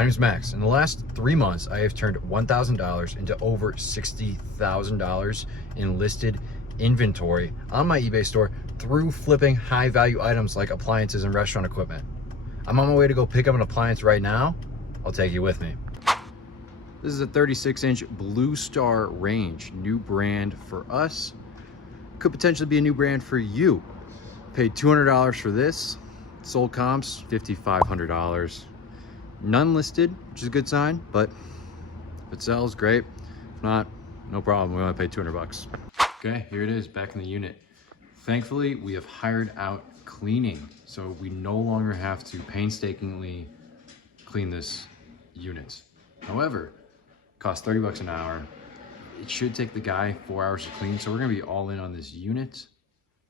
My name's Max. In the last 3 months, I have turned $1,000 into over $60,000 in listed inventory on my eBay store through flipping high value items like appliances and restaurant equipment. I'm on my way to go pick up an appliance right now. I'll take you with me. This is a 36-inch Blue Star range, new brand for us. Could potentially be a new brand for you. Paid $200 for this. Sold comps, $5,500. None listed, which is a good sign, but if it sells, great. If not, no problem. We only paid 200 bucks. Okay, here it is, back in the unit. Thankfully, we have hired out cleaning, so we no longer have to painstakingly clean this unit. However, it costs 30 bucks an hour. It should take the guy 4 hours to clean, so we're gonna be all in on this unit,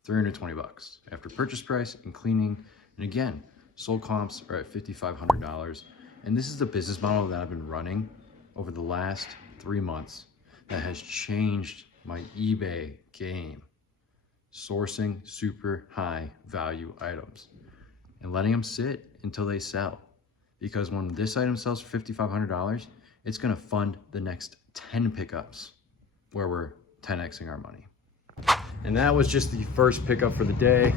320 bucks after purchase price and cleaning. And again, sold comps are at $5,500. And this is the business model that I've been running over the last 3 months that has changed my eBay game. Sourcing super high value items and letting them sit until they sell. Because when this item sells for $5,500, it's gonna fund the next 10 pickups where we're 10xing our money. And that was just the first pickup for the day.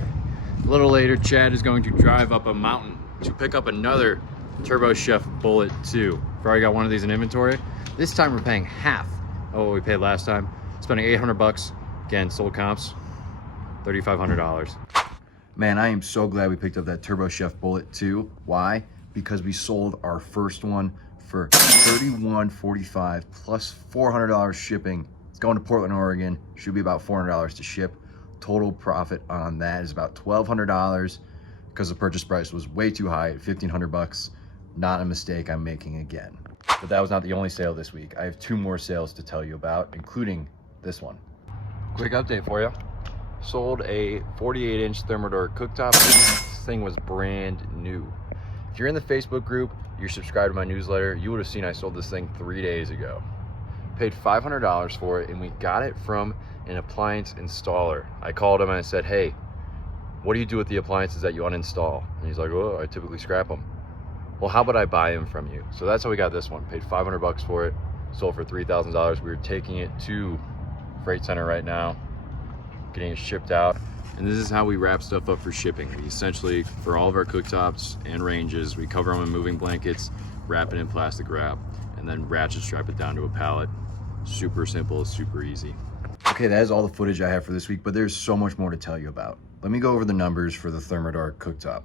A little later, Chad is going to drive up a mountain to pick up another Turbo Chef Bullet 2. We've already got one of these in inventory. This time we're paying half of what we paid last time. Spending 800 bucks. Again, sold comps, $3,500. Man, I am so glad we picked up that Turbo Chef Bullet 2. Why? Because we sold our first one for $31.45 plus $400 shipping. It's going to Portland, Oregon. Should be about $400 to ship. Total profit on that is about $1,200 because the purchase price was way too high at 1,500 bucks. Not a mistake I'm making again. But that was not the only sale this week. I have 2 more sales to tell you about, including this one. Quick update for you. Sold a 48-inch Thermador cooktop. This thing was brand new. If you're in the Facebook group, you're subscribed to my newsletter, you would have seen I sold this thing 3 days ago. Paid $500 for it, and we got it from an appliance installer. I called him and I said, hey, what do you do with the appliances that you uninstall? And he's like, oh, I typically scrap them. Well, how about I buy them from you? So that's how we got this one. Paid 500 bucks for it, sold for $3,000. We were taking it to Freight Center right now, getting it shipped out. And this is how we wrap stuff up for shipping. We essentially, for all of our cooktops and ranges, we cover them in moving blankets, wrap it in plastic wrap, and then ratchet strap it down to a pallet. Super simple, super easy. Okay, that is all the footage I have for this week, but there's so much more to tell you about. Let me go over the numbers for the Thermador cooktop.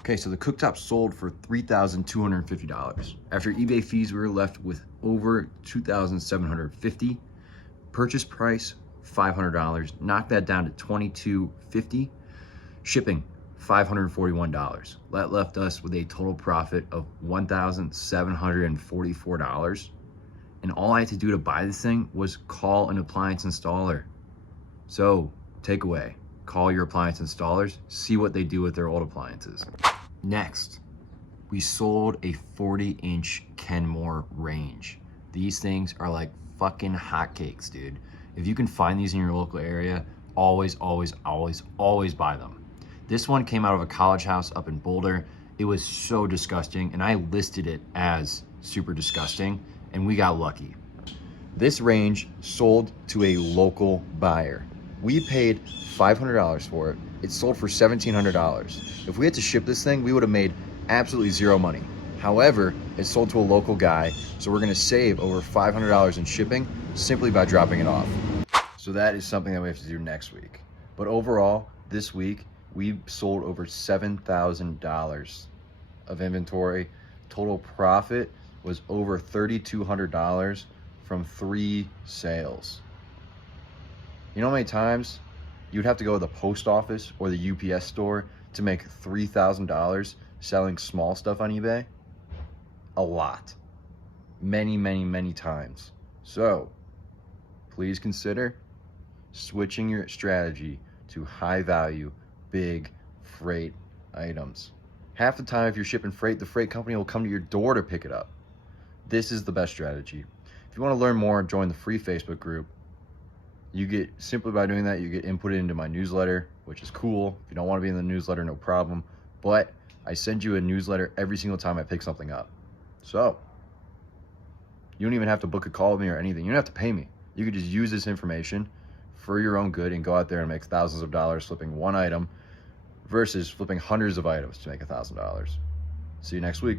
Okay, so the cooktop sold for $3,250. After eBay fees, we were left with over $2,750. Purchase price, $500. Knock that down to $2,250. Shipping, $541. That left us with a total profit of $1,744. And all I had to do to buy this thing was call an appliance installer. So, takeaway, call your appliance installers, see what they do with their old appliances. Next, we sold a 40-inch Kenmore range. These things are like fucking hotcakes, dude. If you can find these in your local area, always, always, always, always buy them. This one came out of a college house up in Boulder. It was so disgusting, and I listed it as super disgusting, and we got lucky. This range sold to a local buyer. We paid $500 for it. It sold for $1,700. If we had to ship this thing, we would have made absolutely zero money. However, it sold to a local guy, so we're gonna save over $500 in shipping simply by dropping it off. So that is something that we have to do next week. But overall, this week, we sold over $7,000 of inventory. Total profit was over $3,200 from 3 sales. You know how many times you'd have to go to the post office or the UPS store to make $3,000 selling small stuff on eBay? A lot. Many, many, many times. So, please consider switching your strategy to high value, big freight items. Half the time if you're shipping freight, the freight company will come to your door to pick it up. This is the best strategy. If you want to learn more, join the free Facebook group. You get, simply by doing that, you get inputted into my newsletter, which is cool. If you don't want to be in the newsletter, no problem. But I send you a newsletter every single time I pick something up. So you don't even have to book a call with me or anything. You don't have to pay me. You could just use this information for your own good and go out there and make thousands of dollars flipping one item versus flipping hundreds of items to make $1,000. See you next week.